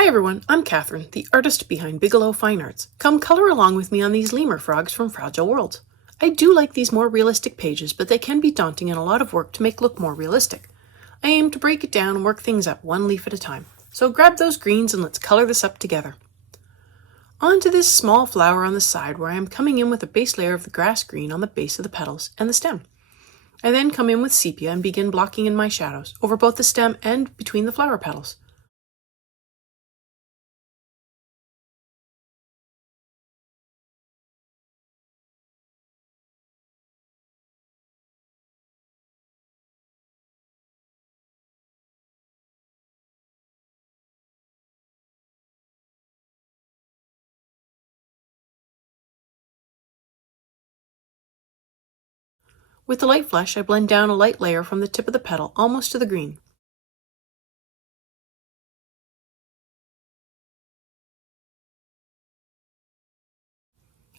Hi everyone, I'm Catherine, the artist behind Bigelow Fine Arts. Come color along with me on these lemur frogs from Fragile Worlds. I do like these more realistic pages, but they can be daunting and a lot of work to make look more realistic. I aim to break it down and work things up one leaf at a time. So grab those greens and let's color this up together. On to this small flower on the side where I am coming in with a base layer of the grass green on the base of the petals and the stem. I then come in with sepia and begin blocking in my shadows over both the stem and between the flower petals. With the light flush, I blend down a light layer from the tip of the petal almost to the green.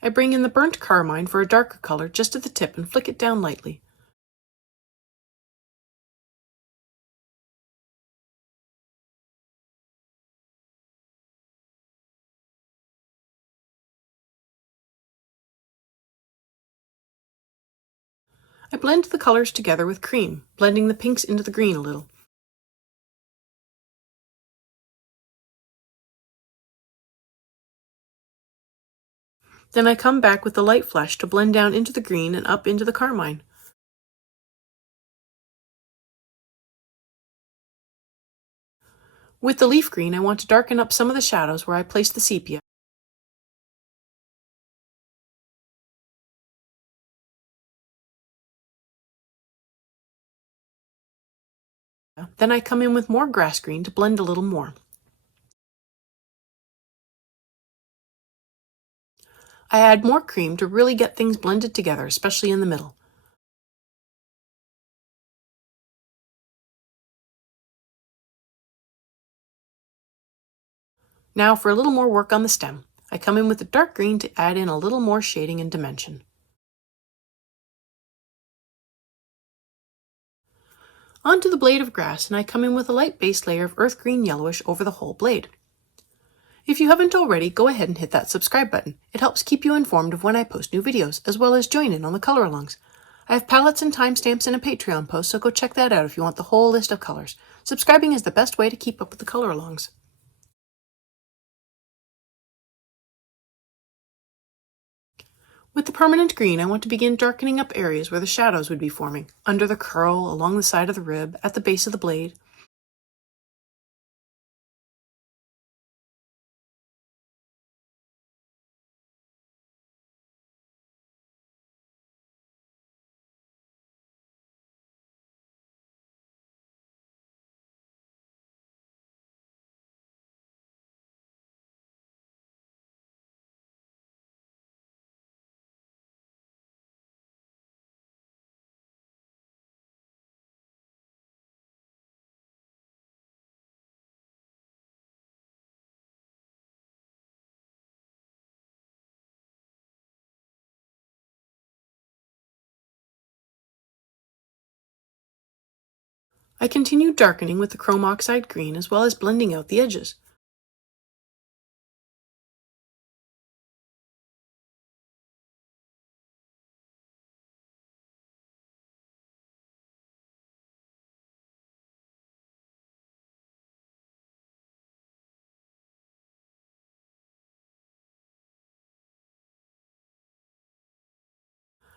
I bring in the burnt carmine for a darker color just at the tip and flick it down lightly. I blend the colors together with cream, blending the pinks into the green a little. Then I come back with the light flush to blend down into the green and up into the carmine. With the leaf green, I want to darken up some of the shadows where I placed the sepia. Then I come in with more grass green to blend a little more. I add more cream to really get things blended together, especially in the middle. Now for a little more work on the stem. I come in with the dark green to add in a little more shading and dimension. Onto the blade of grass, and I come in with a light base layer of earth green yellowish over the whole blade. If you haven't already, go ahead and hit that subscribe button. It helps keep you informed of when I post new videos, as well as join in on the color alongs. I have palettes and timestamps in a Patreon post, so go check that out if you want the whole list of colors. Subscribing is the best way to keep up with the color alongs. With the permanent green, I want to begin darkening up areas where the shadows would be forming, under the curl, along the side of the rib, at the base of the blade. I continue darkening with the chrome oxide green as well as blending out the edges.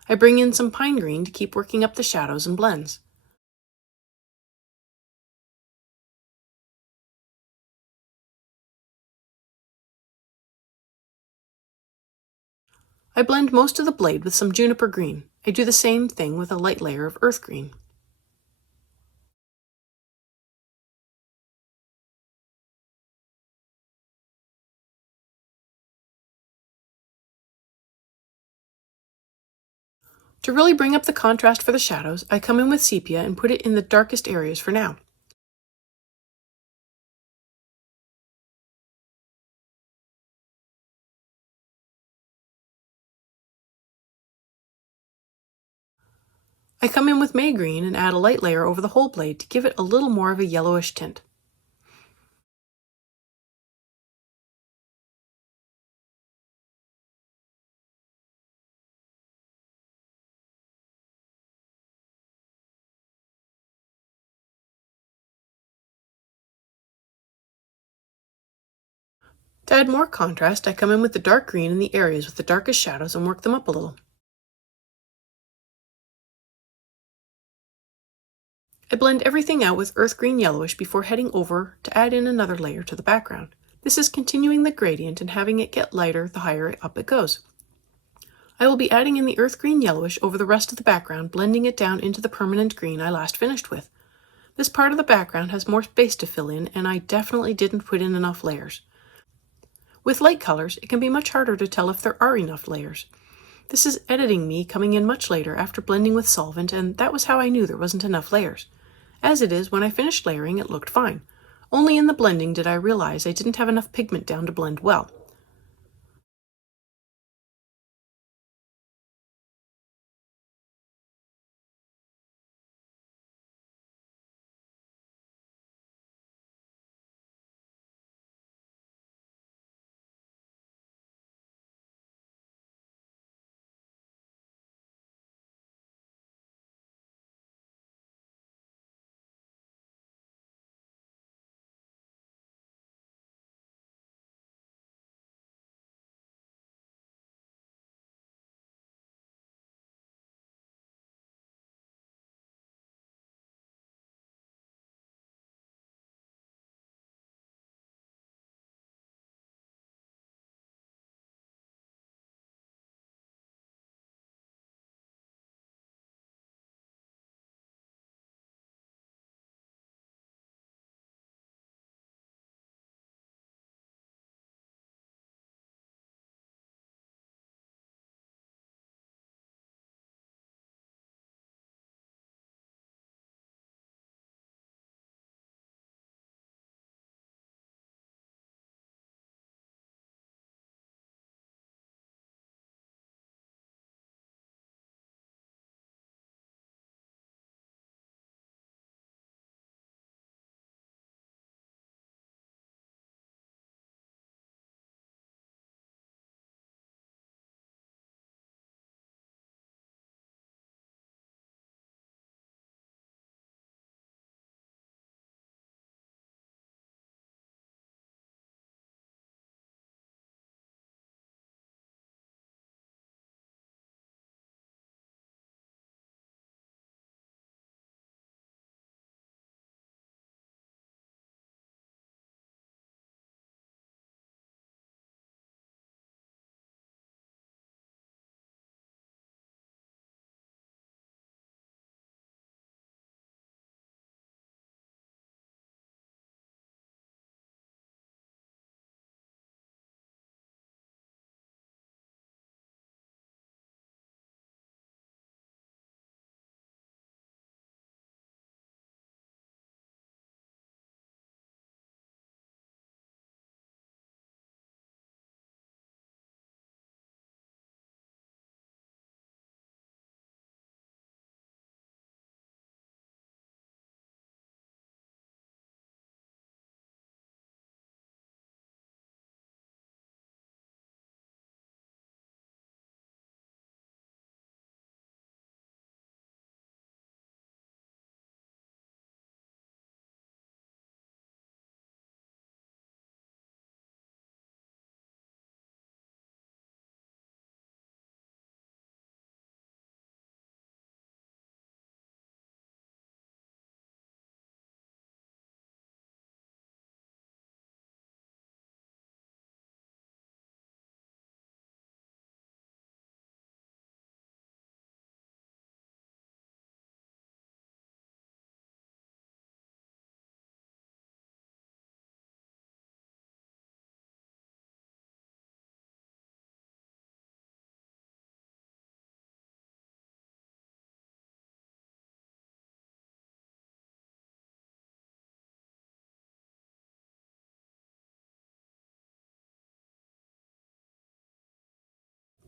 I bring in some pine green to keep working up the shadows and blends. I blend most of the blade with some juniper green. I do the same thing with a light layer of earth green. To really bring up the contrast for the shadows, I come in with sepia and put it in the darkest areas for now. I come in with May green and add a light layer over the whole blade to give it a little more of a yellowish tint. To add more contrast, I come in with the dark green in the areas with the darkest shadows and work them up a little. I blend everything out with earth green yellowish before heading over to add in another layer to the background. This is continuing the gradient and having it get lighter the higher up it goes. I will be adding in the earth green yellowish over the rest of the background, blending it down into the permanent green I last finished with. This part of the background has more space to fill in, and I definitely didn't put in enough layers. With light colors, it can be much harder to tell if there are enough layers. This is editing me coming in much later after blending with solvent, and that was how I knew there wasn't enough layers. As it is, when I finished layering, it looked fine. Only in the blending did I realize I didn't have enough pigment down to blend well.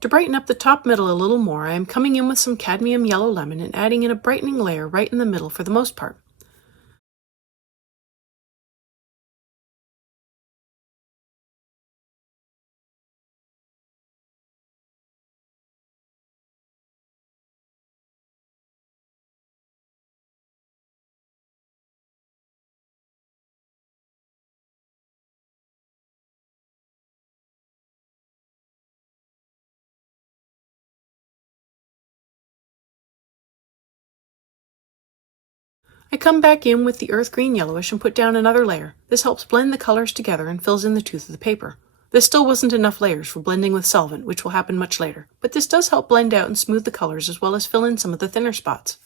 To brighten up the top middle a little more, I am coming in with some cadmium yellow lemon and adding in a brightening layer right in the middle for the most part. I come back in with the earth green yellowish and put down another layer. This helps blend the colors together and fills in the tooth of the paper. This still wasn't enough layers for blending with solvent, which will happen much later, but this does help blend out and smooth the colors as well as fill in some of the thinner spots.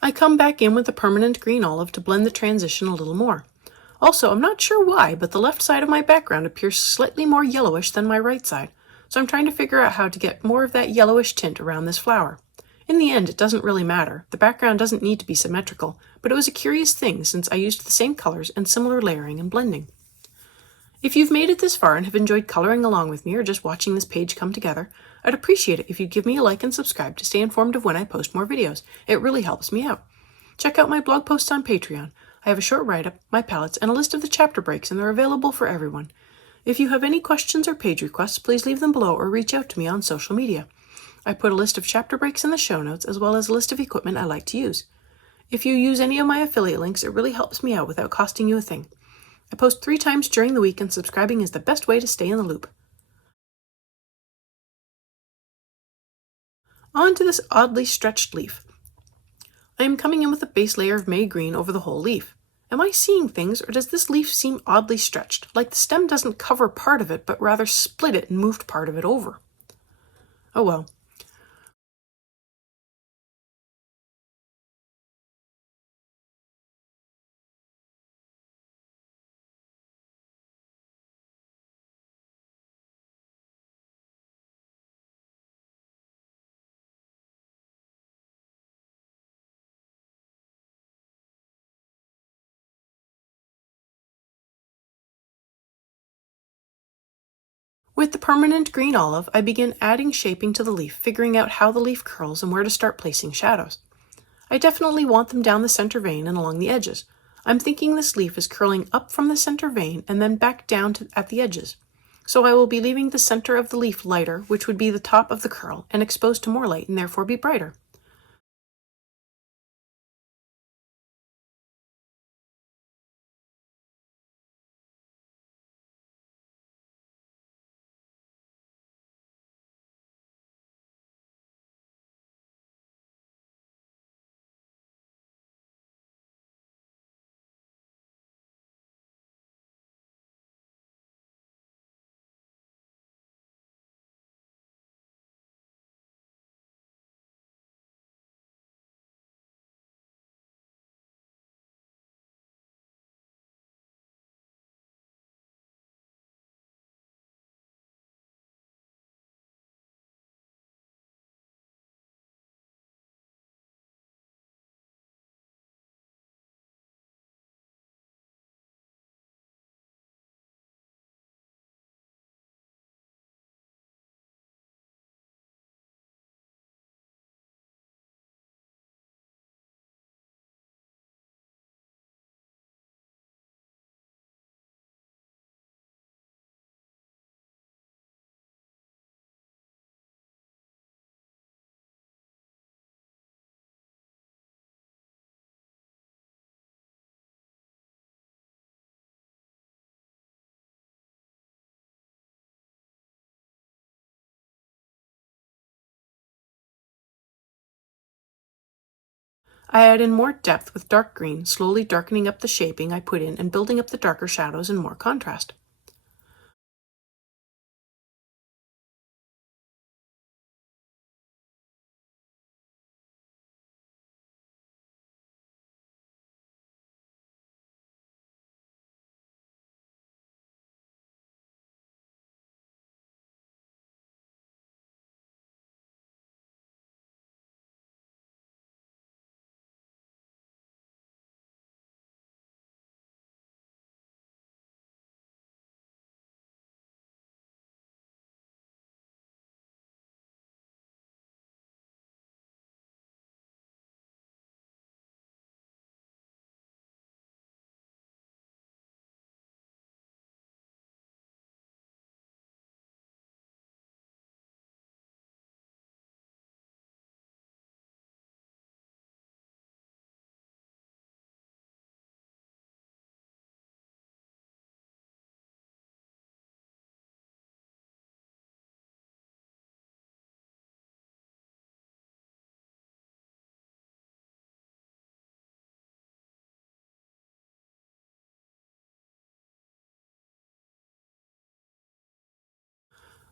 I come back in with the permanent green olive to blend the transition a little more. Also, I'm not sure why, but the left side of my background appears slightly more yellowish than my right side, so I'm trying to figure out how to get more of that yellowish tint around this flower. In the end, it doesn't really matter. The background doesn't need to be symmetrical, but it was a curious thing since I used the same colors and similar layering and blending. If you've made it this far and have enjoyed coloring along with me or just watching this page come together, I'd appreciate it if you'd give me a like and subscribe to stay informed of when I post more videos. It really helps me out. Check out my blog posts on Patreon. I have a short write-up, my palettes, and a list of the chapter breaks, and they're available for everyone. If you have any questions or page requests, please leave them below or reach out to me on social media. I put a list of chapter breaks in the show notes as well as a list of equipment I like to use. If you use any of my affiliate links, it really helps me out without costing you a thing. I post 3 times during the week, and subscribing is the best way to stay in the loop. On to this oddly stretched leaf. I am coming in with a base layer of May green over the whole leaf. Am I seeing things, or does this leaf seem oddly stretched, like the stem doesn't cover part of it, but rather split it and moved part of it over? Oh well. With the permanent green olive, I begin adding shaping to the leaf, figuring out how the leaf curls and where to start placing shadows. I definitely want them down the center vein and along the edges. I'm thinking this leaf is curling up from the center vein and then back down at the edges. So I will be leaving the center of the leaf lighter, which would be the top of the curl, and exposed to more light and therefore be brighter. I add in more depth with dark green, slowly darkening up the shaping I put in and building up the darker shadows and more contrast.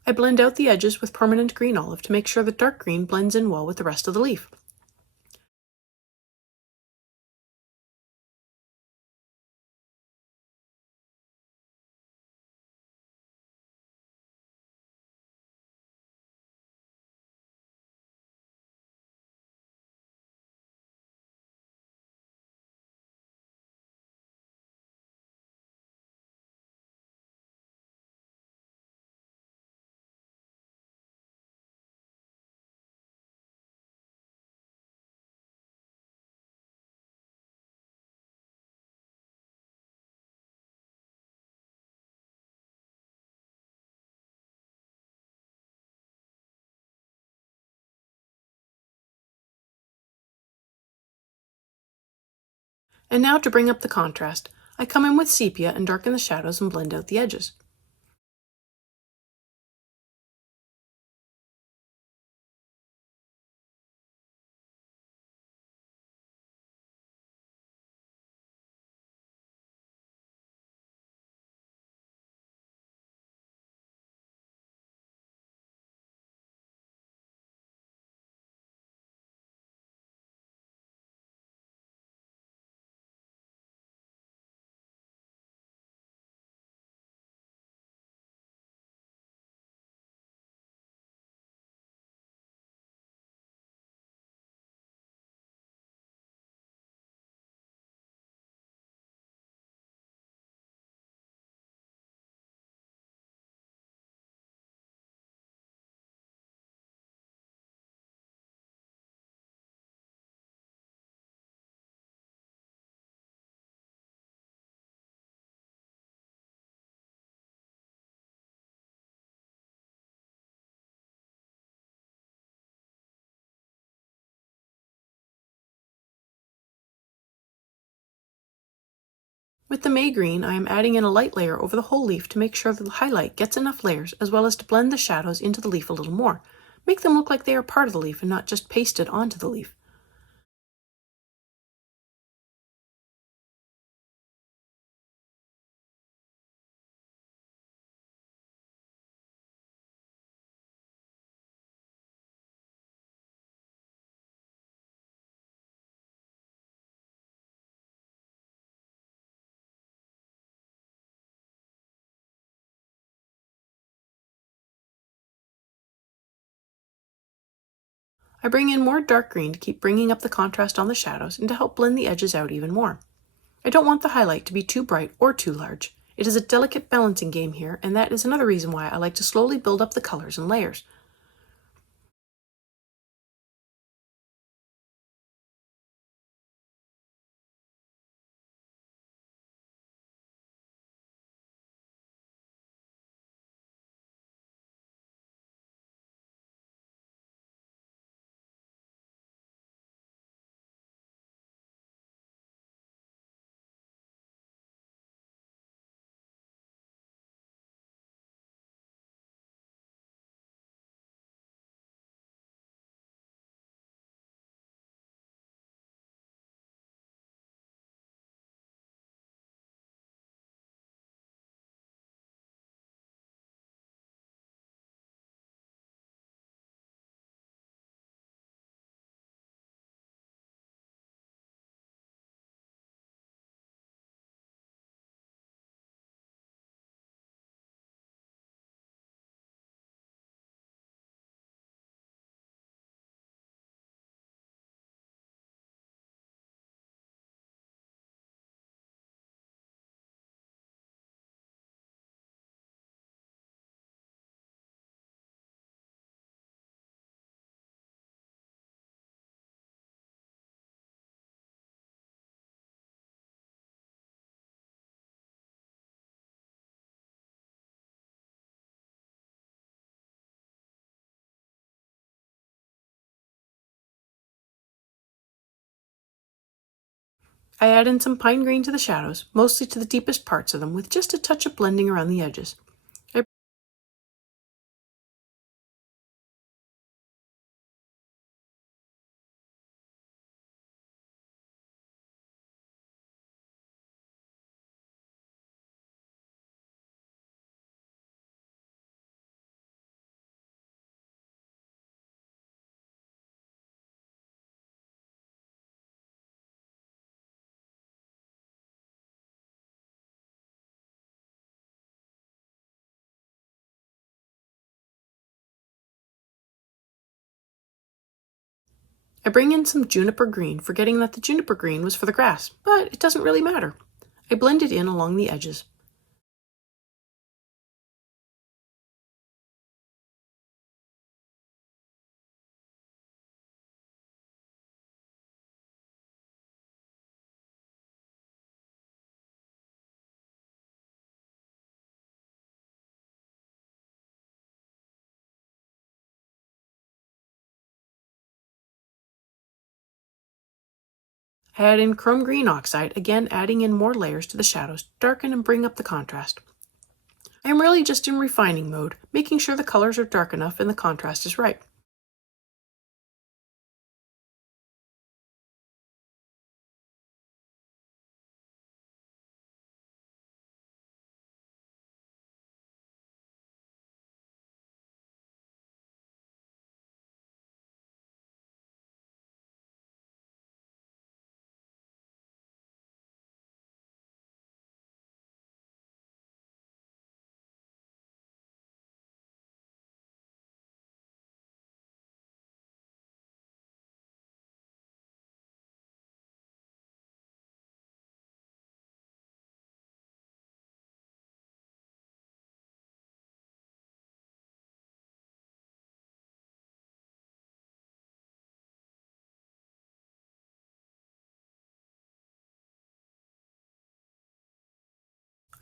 I blend out the edges with permanent green olive to make sure the dark green blends in well with the rest of the leaf. And now to bring up the contrast, I come in with sepia and darken the shadows and blend out the edges. With the May green, I am adding in a light layer over the whole leaf to make sure the highlight gets enough layers as well as to blend the shadows into the leaf a little more. Make them look like they are part of the leaf and not just pasted onto the leaf. I bring in more dark green to keep bringing up the contrast on the shadows and to help blend the edges out even more. I don't want the highlight to be too bright or too large. It is a delicate balancing game here, and that is another reason why I like to slowly build up the colors and layers. I add in some pine green to the shadows, mostly to the deepest parts of them, with just a touch of blending around the edges. I bring in some juniper green, forgetting that the juniper green was for the grass, but it doesn't really matter. I blend it in along the edges. I add in chrome green oxide, again adding in more layers to the shadows to darken and bring up the contrast. I am really just in refining mode, making sure the colors are dark enough and the contrast is right.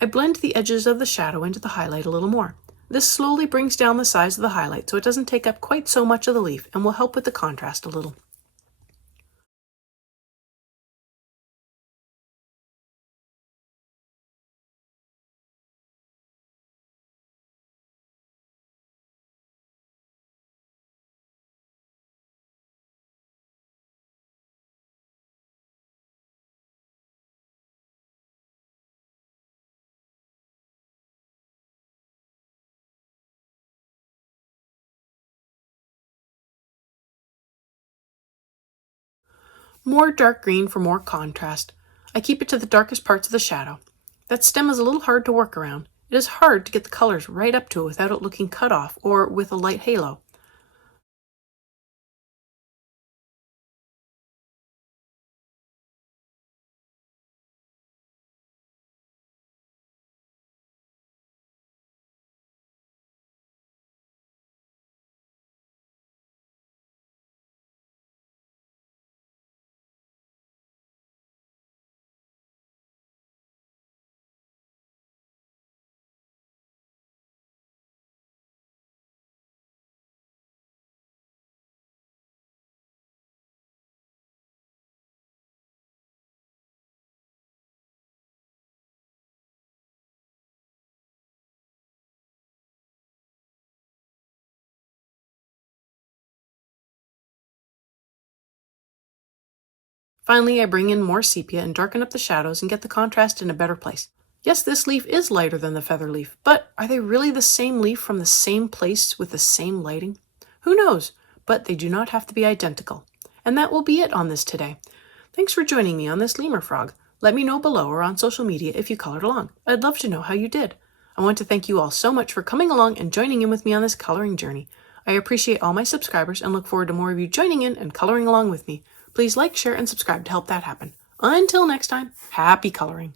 I blend the edges of the shadow into the highlight a little more. This slowly brings down the size of the highlight so it doesn't take up quite so much of the leaf and will help with the contrast a little. More dark green for more contrast. I keep it to the darkest parts of the shadow. That stem is a little hard to work around. It is hard to get the colors right up to it without it looking cut off or with a light halo. Finally, I bring in more sepia and darken up the shadows and get the contrast in a better place. Yes, this leaf is lighter than the feather leaf, but are they really the same leaf from the same place with the same lighting? Who knows? But they do not have to be identical. And that will be it on this today. Thanks for joining me on this lemur frog. Let me know below or on social media if you colored along. I'd love to know how you did. I want to thank you all so much for coming along and joining in with me on this coloring journey. I appreciate all my subscribers and look forward to more of you joining in and coloring along with me. Please like, share, and subscribe to help that happen. Until next time, happy coloring.